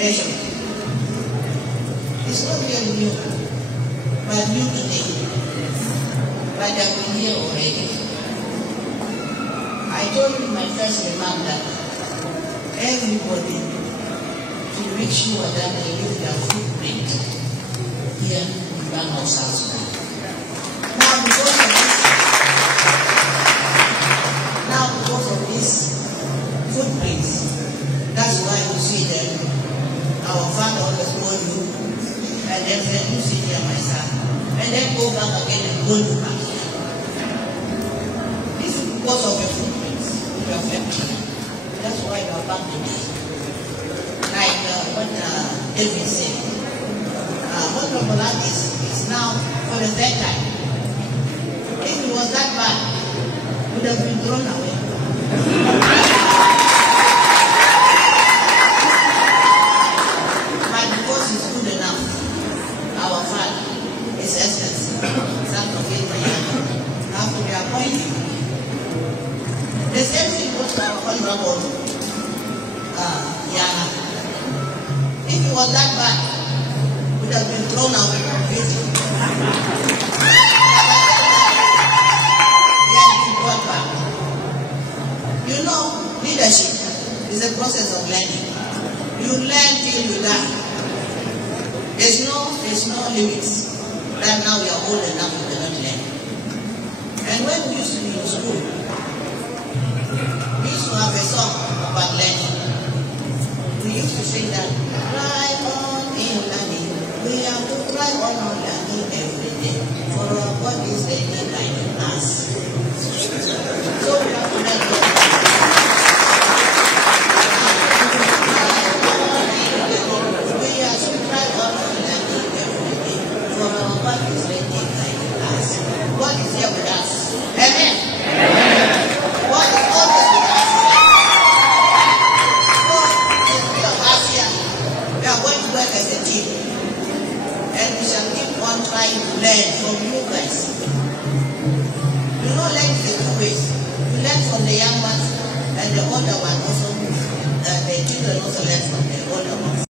generation. It's not really new, but new today. But they've been here already. I told you in my first remark that everybody should make sure that they leave their footprint here in Bangor, South Sudan. Because of these footprints, that's why you see that our father always told you, and then said, you sit here, my son, and then go back again and go to back. This is because of your footprints, your family. That's why you are back today. Like what David said, Honorable is now for the third time. If it was that bad, it would have been thrown away. But because it's good enough, our Father, His Excellency, Son of Abraham, have to be appointed. The same thing goes to our Honorable Yana. If it was that bad, it would have been thrown away completely. You know, leadership is a process of learning. You learn till you die. There's no limits. Right now we are old enough to not learn. And when we used to be in school, we used to have a song about learning. We used to sing that, cry on in learning. We have to cry on learning every day. For our bodies, they need guiding us. So we have to learn. God is here with us. Amen. God is always with us. So, the three of us here, we are going to work as a team. And we shall keep on trying to learn from you guys. You know, learn is two ways. You learn from the young ones, and the older ones also, the children also learn from them.